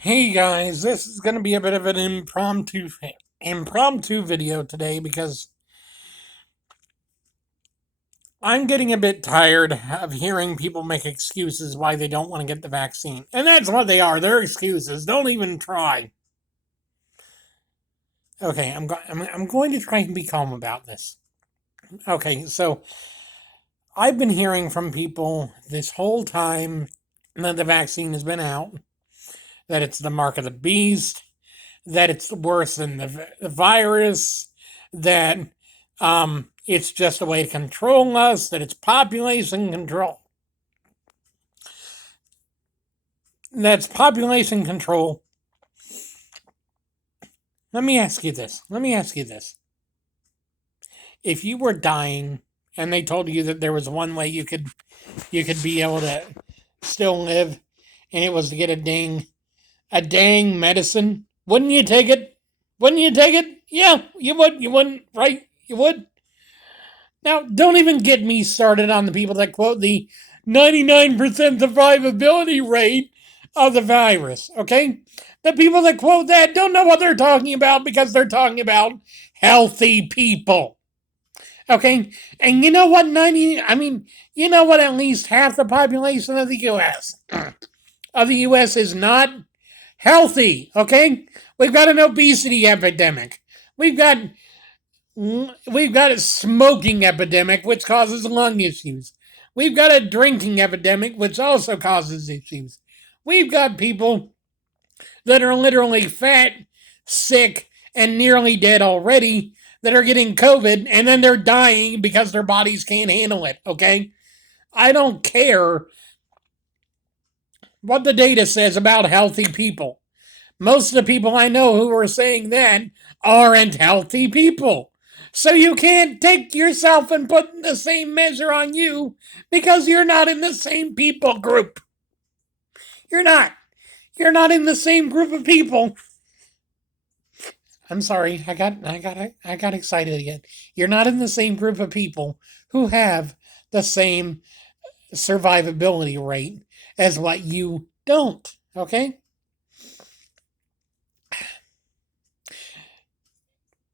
Hey guys, this is going to be a bit of an impromptu video today because I'm getting a bit tired of hearing people make excuses why they don't want to get the vaccine. And that's what they are. They're excuses. Don't even try. Okay, I'm going to try and be calm about this. Okay, so I've been hearing from people this whole time that the vaccine has been out, that it's the mark of the beast, that it's worse than the virus, that it's just a way to control us, that it's population control. That's population control. Let me ask you this. If you were dying and they told you that there was one way you could be able to still live, and it was to get a dang medicine, wouldn't you take it? Wouldn't you take it? Yeah, you would. You wouldn't, right? You would. Now, don't even get me started on the people that quote the 99% survivability rate of the virus, okay? The people that quote that don't know what they're talking about because they're talking about healthy people. Okay? And you know what you know what at least half the population of the US is not healthy, okay? We've got an obesity epidemic. We've got We've got a smoking epidemic, which causes lung issues. We've got a drinking epidemic, which also causes issues. We've got people that are literally fat, sick, and nearly dead already that are getting COVID and then they're dying because their bodies can't handle it, okay? I don't care what the data says about healthy people. Most of the people I know who are saying that aren't healthy people. So you can't take yourself and put the same measure on you because you're not in the same people group. You're not. You're not in the same group of people. I'm sorry. I got excited again. You're not in the same group of people who have the same survivability rate as what you don't. Okay?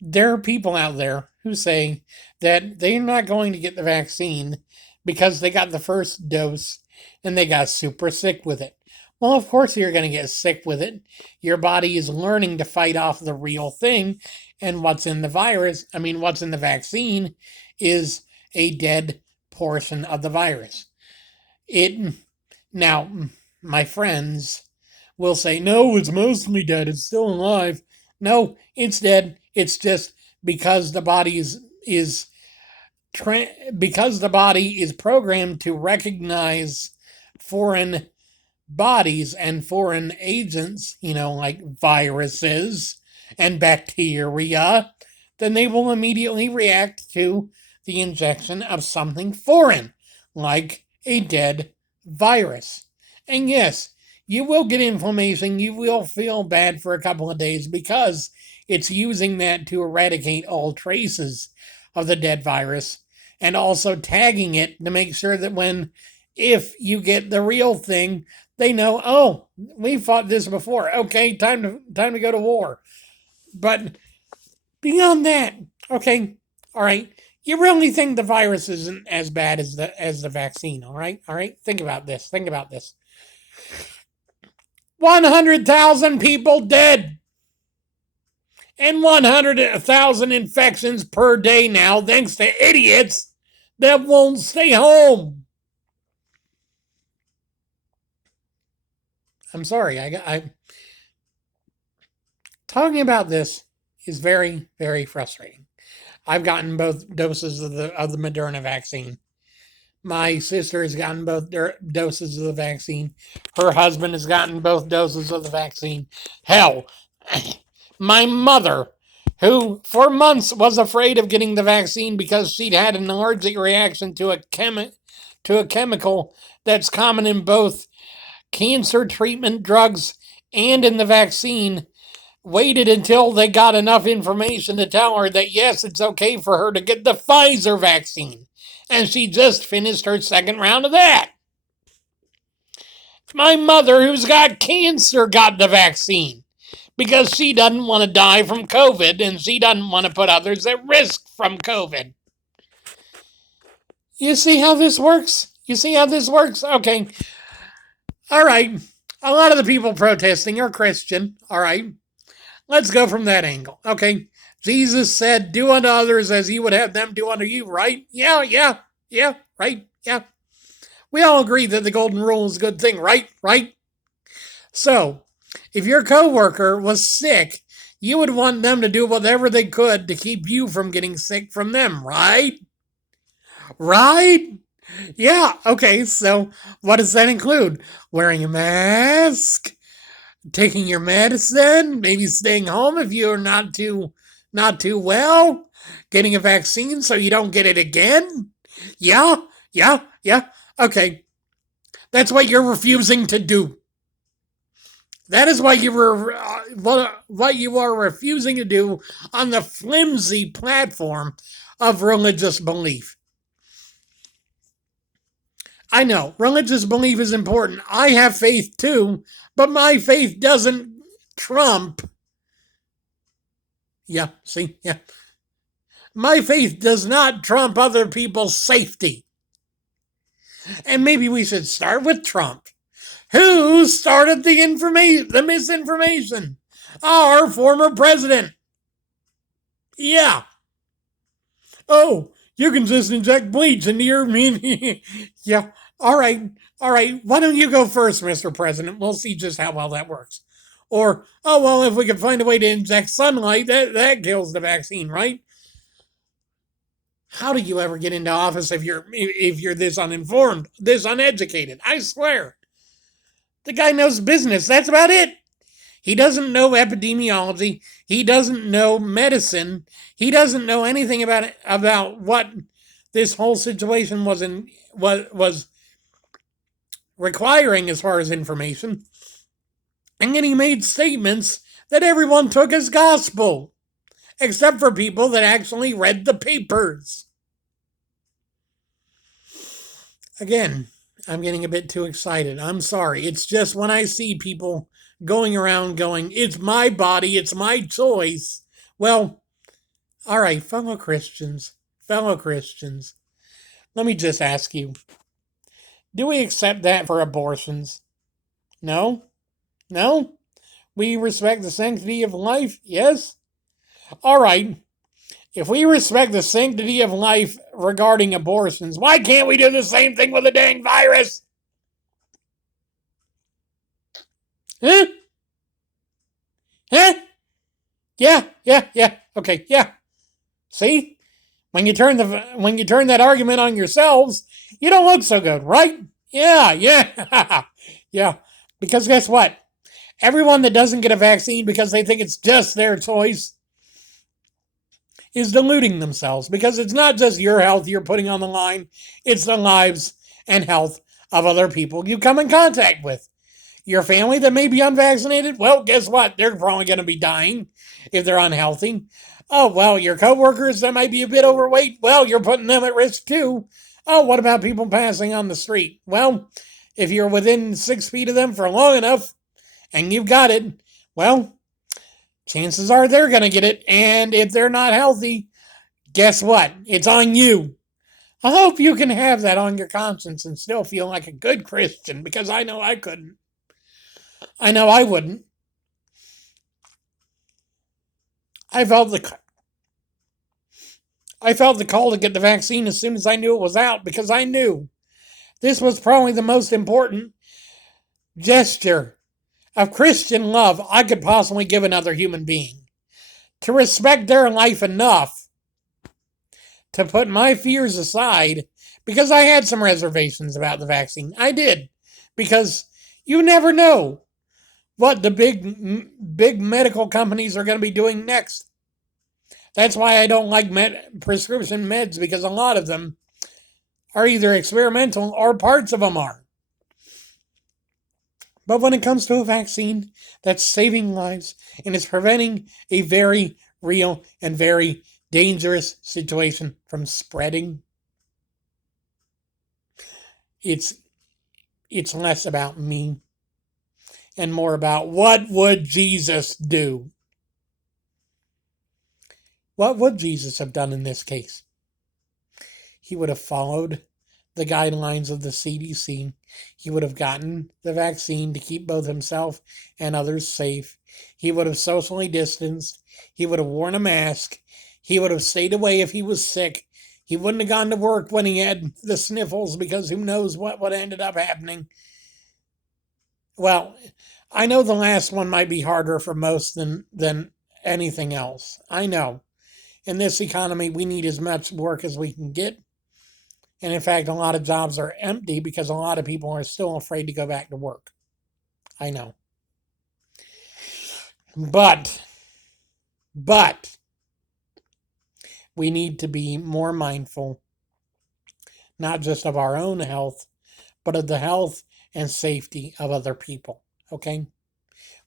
There are people out there who say that they're not going to get the vaccine because they got the first dose and they got super sick with it. Well, of course you're going to get sick with it. Your body is learning to fight off the real thing. And what's in the what's in the vaccine is a dead portion of the virus. It Now, my friends will say, no, it's mostly dead. It's still alive. No, it's dead. It's just because the body is because the body is programmed to recognize foreign bodies and foreign agents, like viruses and bacteria, then they will immediately react to the injection of something foreign, like a dead virus. And yes, you will get inflammation. You will feel bad for a couple of days because it's using that to eradicate all traces of the dead virus and also tagging it to make sure that if you get the real thing, they know, oh, we fought this before. Okay, time to go to war. But beyond that, okay, all right, you really think the virus isn't as bad as the vaccine, all right? All right, think about this. 100,000 people dead and 100,000 infections per day now, thanks to idiots that won't stay home. I'm sorry. I talking about this is very, very frustrating. I've gotten both doses of the Moderna vaccine. My sister has gotten both doses of the vaccine. Her husband has gotten both doses of the vaccine. Hell, my mother, who for months was afraid of getting the vaccine because she'd had an allergic reaction to a chemical that's common in both cancer treatment drugs and in the vaccine, waited until they got enough information to tell her that yes, it's okay for her to get the Pfizer vaccine. And she just finished her second round of that. My mother, who's got cancer, got the vaccine because she doesn't want to die from COVID and she doesn't want to put others at risk from COVID. You see how this works? You see how this works? Okay. All right. A lot of the people protesting are Christian. All right. Let's go from that angle. Okay. Jesus said, do unto others as you would have them do unto you, right? Yeah, right? Yeah. We all agree that the golden rule is a good thing, right? Right? So, if your coworker was sick, you would want them to do whatever they could to keep you from getting sick from them, right? Right? Yeah, okay, so what does that include? Wearing a mask, taking your medicine, maybe staying home if you're not too well, getting a vaccine so you don't get it again? Yeah. Okay. That's what you're refusing to do. That is what what you are refusing to do on the flimsy platform of religious belief. I know religious belief is important. I have faith too, but my faith doesn't trump. Yeah, see, yeah. My faith does not trump other people's safety. And maybe we should start with Trump. Who started the misinformation? Our former president. Yeah. Oh, you can just inject bleach into your meat. Yeah. All right. All right. Why don't you go first, Mr. President? We'll see just how well that works. Or, oh well, if we can find a way to inject sunlight, that kills the vaccine, right? How do you ever get into office if you're this uninformed, this uneducated? I swear. The guy knows business. That's about it. He doesn't know epidemiology. He doesn't know medicine. He doesn't know anything about what this whole situation was requiring as far as information. And then he made statements that everyone took as gospel, except for people that actually read the papers. Again, I'm getting a bit too excited. I'm sorry. It's just when I see people going around going, it's my body, it's my choice. Well, all right, fellow Christians, let me just ask you, do we accept that for abortions? No? No? We respect the sanctity of life? Yes? All right. If we respect the sanctity of life regarding abortions, why can't we do the same thing with a dang virus? Huh? Huh? Yeah. Okay, yeah. See? When you turn that argument on yourselves, you don't look so good, right? Yeah. Yeah. Because guess what? Everyone that doesn't get a vaccine because they think it's just their choice is deluding themselves, because it's not just your health you're putting on the line, it's the lives and health of other people you come in contact with. Your family that may be unvaccinated, well, guess what? They're probably going to be dying if they're unhealthy. Oh, well, your coworkers that might be a bit overweight, well, you're putting them at risk too. Oh, what about people passing on the street? Well, if you're within 6 feet of them for long enough and you've got it, well, chances are they're going to get it. And if they're not healthy, guess what? It's on you. I hope you can have that on your conscience and still feel like a good Christian, because I know I couldn't. I know I wouldn't. I felt the call to get the vaccine as soon as I knew it was out, because I knew this was probably the most important gesture of Christian love I could possibly give another human being. To respect their life enough to put my fears aside, because I had some reservations about the vaccine. I did. Because you never know what the big medical companies are going to be doing next. That's why I don't like prescription meds, because a lot of them are either experimental or parts of them are. But when it comes to a vaccine that's saving lives and is preventing a very real and very dangerous situation from spreading, it's less about me and more about what would Jesus do? What would Jesus have done in this case? He would have followed the guidelines of the CDC. He would have gotten the vaccine to keep both himself and others safe. He would have socially distanced. He would have worn a mask. He would have stayed away if he was sick. He wouldn't have gone to work when he had the sniffles because who knows what ended up happening. Well, I know the last one might be harder for most than anything else. I know. In this economy, we need as much work as we can get. And in fact, a lot of jobs are empty because a lot of people are still afraid to go back to work. I know. But we need to be more mindful, not just of our own health, but of the health and safety of other people. Okay?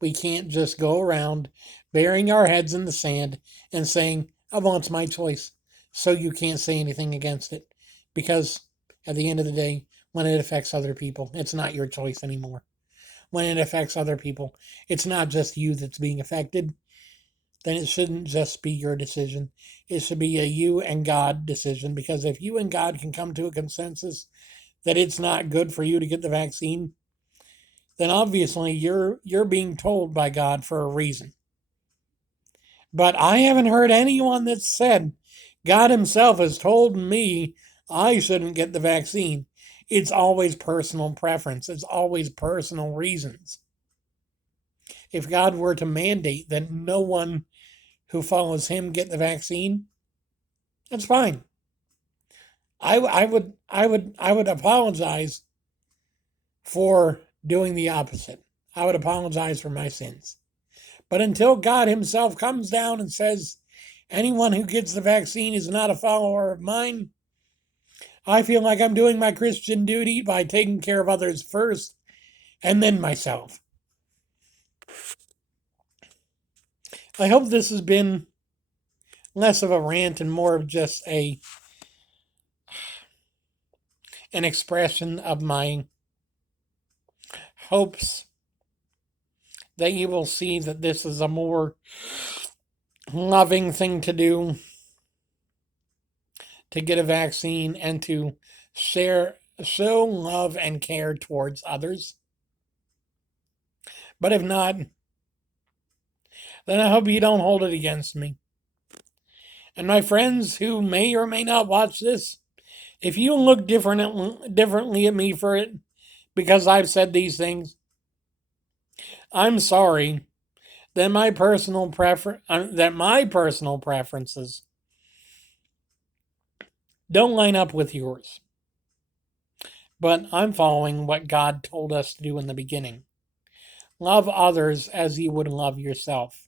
We can't just go around burying our heads in the sand and saying, oh, well, it's my choice, so you can't say anything against it. Because at the end of the day, when it affects other people, it's not your choice anymore. When it affects other people, it's not just you that's being affected. Then it shouldn't just be your decision. It should be a you and God decision. Because if you and God can come to a consensus that it's not good for you to get the vaccine, then obviously you're being told by God for a reason. But I haven't heard anyone that said God himself has told me I shouldn't get the vaccine. It's always personal preference. It's always personal reasons. If God were to mandate that no one who follows him get the vaccine, that's fine. I would apologize for doing the opposite. I would apologize for my sins. But until God himself comes down and says, anyone who gets the vaccine is not a follower of mine, I feel like I'm doing my Christian duty by taking care of others first and then myself. I hope this has been less of a rant and more of just an expression of my hopes that you will see that this is a more loving thing to do, to get a vaccine and to show love and care towards others. But if not, then I hope you don't hold it against me. And my friends who may or may not watch this, if you look differently at me for it because I've said these things, I'm sorry that my personal preferences don't line up with yours. But I'm following what God told us to do in the beginning. Love others as you would love yourself.